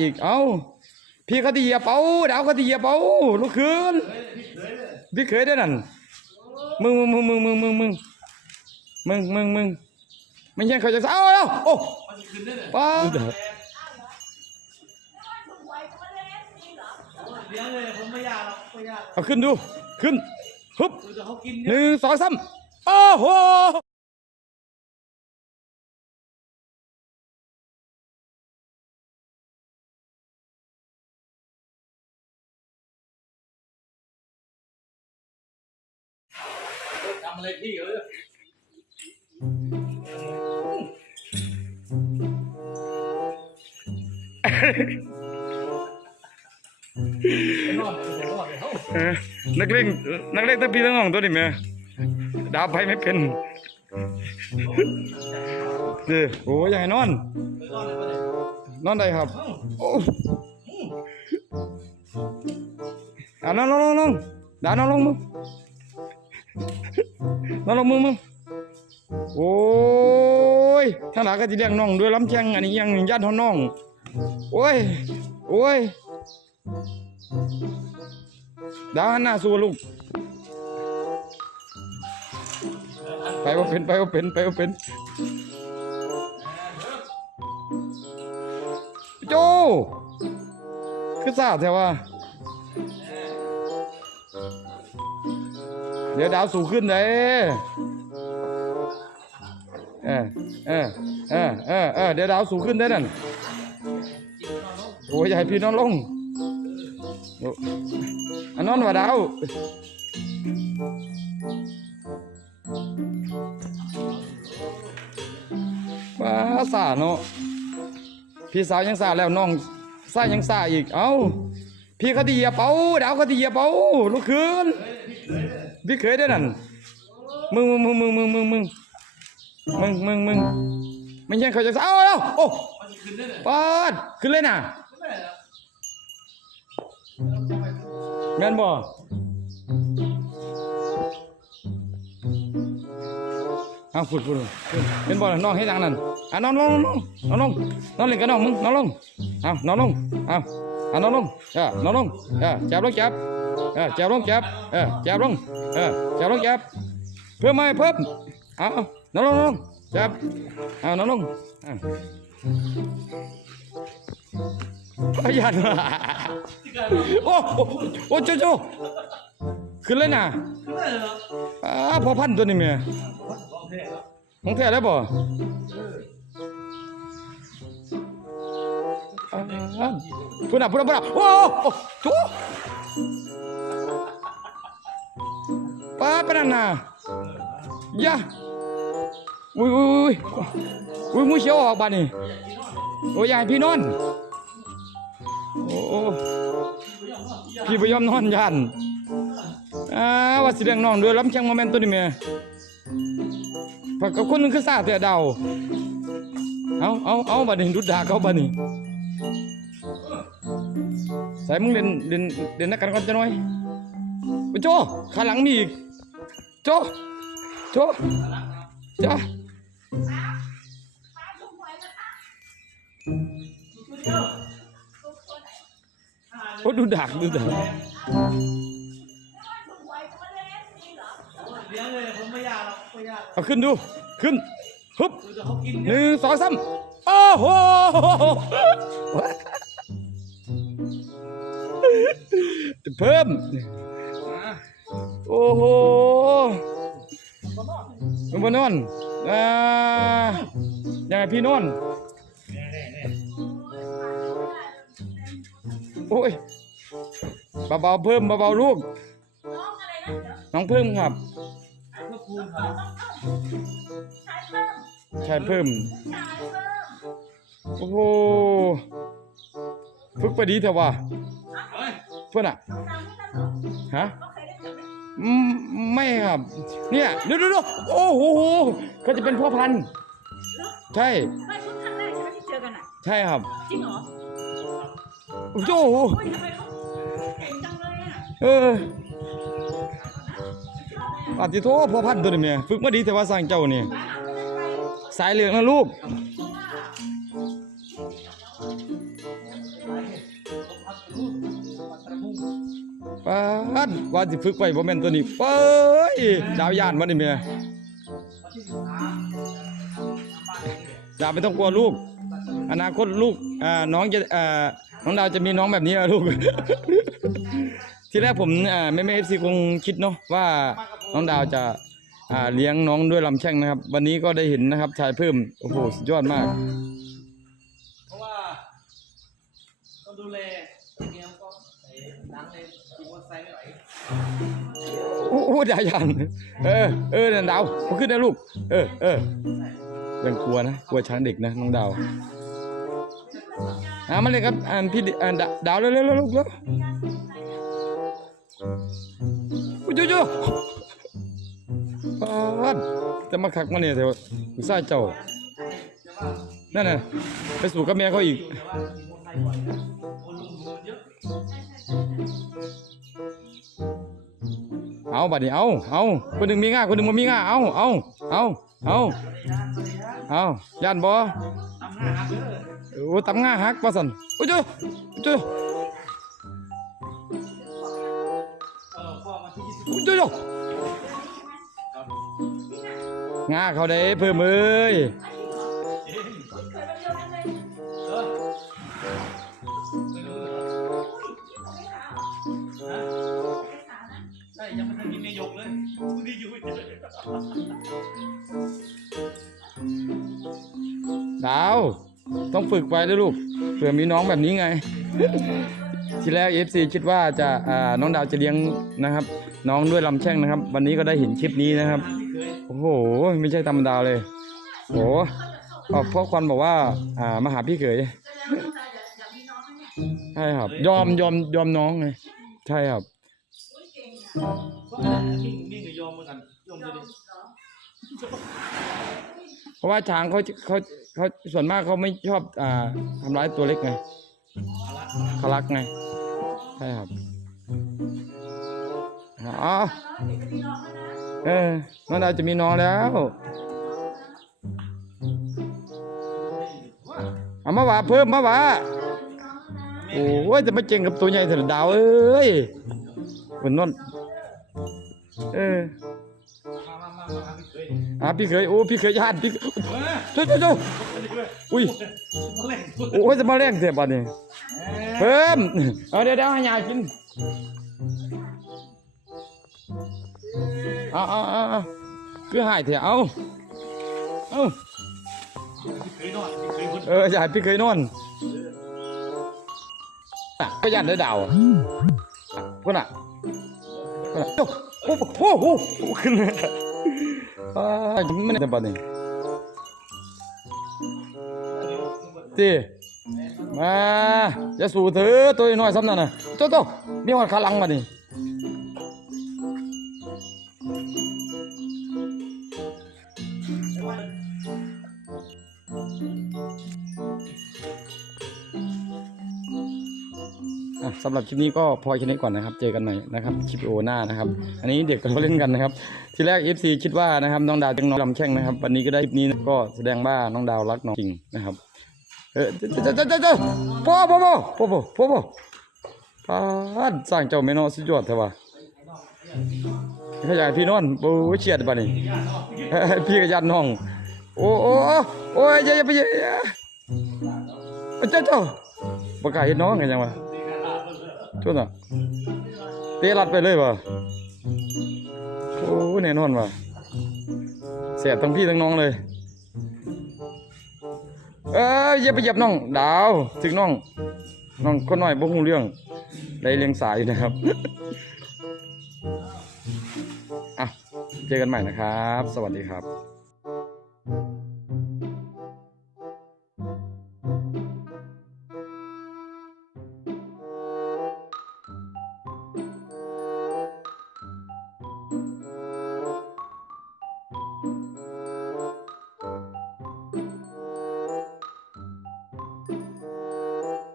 อีก เอ้า พี่เขาที่เหยียบเป้าดาวเขาที่เหยียบเป้าลุกขึ้นพี่เคยได้นั่น มึงมึงมึงมึงมึงมึงมึงมึงมึงมึงไม่ใช่เขาจะเอาเอ้าโอ้ป้าเอาขึ้นดู ขึ้นฮึบหนึ่งสองสามโอ้โห ทำอะไรพี่เออนักเล่นนักเล่นตั้งพี่ตั้งน้องตัวนี้แม่ดาวไปไม่เป็นเด้อโอ้ยยากให้นอน นอนได้ครับอ้อะนอนลงลงลงดาวนอนลงมึง นอนลงมึงมึงโอ้ยทางหลังก็จะเลี้ยงน้องด้วยลำแข้งอันนี้ยังญาติเขาน้อง โอ้ย โอ้ยดาหนหน้าสู่ลูก ไปว่าเป็นไปว่าเป็นไปว่าเป็นโจคือทราแต่ว่า เดี๋ยวดาวสูงขึ้นเลยเออเออเออเออเออเดี๋ยวดาวสูงขึ้นได้นั่นโอ้ยให้พี่นอนลงอันนอนว่าดาวว้าสาเนาะพี่สาวยังสาแล้วน้องสายังสาอีก เอ้า พี่เขาดีเหยียบเป้าดาวเขาดีเหยียบเป้าลุกขึ้น พี่เคยได้นั่นมึงมึงมึงมึงมึงมึงมึงมึงมึงไม่ใช่เขาจะเอ้าเอ้าโอ้ปาดขึ้นเลยน่ะแม่นบ่เอาฟุดฟุดเป็นบ่ล่ะน้องให้ดังนั่นอะนอนลงนอนนอนลงนอนเล่นกับน้องมึงนอนลงเอานอนลงเอาเอานอนลงเออนอนลงเออจับลงจับ เออจับลงจับเออจับลงเออจับลงจับเพิ่มไหมเพิ่มเอาเอานอนลงนอนลงจับเอานอนลงเอาพยันโอ้โอ้โอ้โจโจขึ้นเลยน่ะไม่เหรออ้าพอพันตัวนี้เมียของแท้ครับของแท้แล้วบ่อ่าพุ่นอะพุ่นอะพุ่นอะโอ้โอ้โถ ปะนั่นน่ะยะอุ้ยอุ้ยอุ้ยอุ้ยมือเขียวออกบาดนี่โอ้ยายพี่นอนโอ้พี่บ่ยอมนอนยันอ่าว่าสิเลี้ยงน้องด้วยลำแข้งโมเมนต์ตัวนี้แม่ผักกับคนนึงคือซาแต่เดาเอาเอาเอาบัดนี้ดุดดาเขาบัดนี้ใส่มึงเล่นเล่นเล่นนักกันก่อนจะหน่อยโอ้โจขาหลังมีอีก โจโจจ้าโอ้ดูดักดูดักเอาขึ้นดู ขึ้นฮึบหนึ่งสองสามโอ้โหเพิ่ม นบนนอนอ่ายังไงพี่นอนโอ้ยเบาๆเพิ่มเบาๆลูก น้องเพิ่มครับพระคุณครับใช่เพิ่ม โอ้โหฝึกไปดีเถอะว่ะเฮ้ยเพื่อนอะฮะ อืมไม่ครับ เนี่ยดูดูดูโอ้โหเขาจะเป็นพ่อพันธุ์ใช่ ไม่ชุดครั้งแรกใช่ไหมที่เจอกันอะ ใช่ครับจริงเหรอโอ้โหโอ้ยทำไมเขาเก่งจังเลยอะเอออาจจะโทษพ่อพันธุ์ตัวนี้เนี่ยฝึกมาดีแต่ว่าสร้างเจ้านี่บ้านหลังไม่ได้ไปสายเหลืองนะลูก ดว่าสิฝึกไว้บ่แม่นตัวนี้เป้ยดาวย่านมันที่สิบสามทำบ้านนี่ดาวไม่ต้องกลัวลูก อนาคตลูกอ่าน้องจะอ่าน้องดาวจะมีน้องแบบนี้อะลูก ทีแรกผมอ่าแม่แม่เอฟซีคงคิดเนาะว่าน้องดาวจะอ่าเลี้ยงน้องด้วยลำแช่งนะครับ วันนี้ก็ได้เห็นนะครับชายเพิ่มโอ้โหสุดยอดมาก เพราะว่าต้องดูแล โอ้โหดาวยันเออ เออนั่นดาวมาขึ้นนะลูก เออ เออยังกลัวนะ กลัวช้างเด็กนะน้องดาวอ่ามาเลยครับอ่านพี่อ่านดาวเร็วเร็วเร็วลูกเร็วอุ้ยจู่จู่ปาดจะมาขักมาเนี่ยแต่ว่าอุตส่าเจ้า นั่นน่ะไปสู่กับแม่เขาอีก เอาบัดนี้เอาเอาคนหนึ่งมีง่าคนหนึ่งบ่มีง่าเอาเอาเอาเอาเอาย่านบ่ทำหน้าหักเลยโอ้ตำง่าฮักว่าซั่นโอ้ยจู่จู่เออพ่อมาที่ยี่สิบโอ้ยจู่จู่ครับง่าเขาได้เพิ่มเอ้ย ดาว ต้องฝึกไว้ด้วยลูกเผื่อมีน้องแบบนี้ไง ทีแรก FC คิดว่าจะาน้องดาวจะเลี้ยงนะครับ น้องด้วยลำแช่งนะครับ วันนี้ก็ได้เห็นคลิปนี้นะครับ โอ้โห ไม่ใช่ธรรมดาเลยโอ้โหอ่าพ่อควันบอกว่า อ่ามาหาพี่เขยแสดงว่าต้องการอยากอยากมีน้องนะเนี่ยใช่ครับ ยอมยอมยอมน้องไงใช่ครับเก่งอะก็นิ่งนิ่งกับยอมเหมือนกัน เลอยมดิเพราะว่าช้างเขาเขาเขาส่วนมากเขาไม่ชอบอ่าทำร้ายตัวเล็กไงเขารักไงใช่ครับอ๋อองเด็กจะมีน้ออน้องดาวจะมีน้องแล้วเอามาว่าเพิ่มมาว่าโอ้ยจะมาเจงกับตัวใหญ่เถอะดาวเอ้ยคนนนเออ มามามามาพี่เคยอะพี่เคยโอ้พี่เคยญาติพี่เออเจ้าเจ้าเจ้าอุ้ยมาเล่นโอ้ยจะมาแรงเสียบัดนี้เพิ่มเอาเดี๋ยวเดี๋ยวให้ยากินเอาเอาเอาคือหายเถอะเอาเอาเอเออยากพี่เคยนอนก็ยันเด้อดาวก็น่ะคนน่ะโอ้โหขึ้นเลย อ่าไม่ได้บัดนี้ตีมาอย่าสู่เถอะตัว สำหรับคลิปนี้ก็พอแค่นี้ก่อนนะครับ เจอกันใหม่นะครับคลิปโอหน้านะครับ อันนี้เด็กเขาเล่นกันนะครับ ทีแรก FC คิดว่านะครับน้องดาวจังน้องลำแข้งนะครับ วันนี้ก็ได้คลิปนี้นะก็แสดงว่าน้องดาวรักน้องจริงนะครับ เออเจ้าเจ้าเจ้าเจ้าพ่อพ่อพ่อพ่อพ่อพ่อพ่อปาดสร้างเจ้าแม่นอสุดยอดเถอะวะขยายพี่นอนโอ้เฉียดปะนี่พี่กยันน้อง โอ้โอ้โอ้ยอย่าอย่าไปอย่าอย่าเจ้าเจ้าประกาศเห็นน้องกันยังวะ ช่วน่ะเตะรัดไปเลยวะโอ้แน่นอนวะเสียบทั้งพี่ทั้งน้องเลยเอ้ยอย่าไปเหยียบน้อง ดาวถึงน้อง น้องคนน้อยบ่ฮู้เรื่อง ได้เลี้ยงสายอยู่นะครับอะเจอกันใหม่นะครับ สวัสดีครับ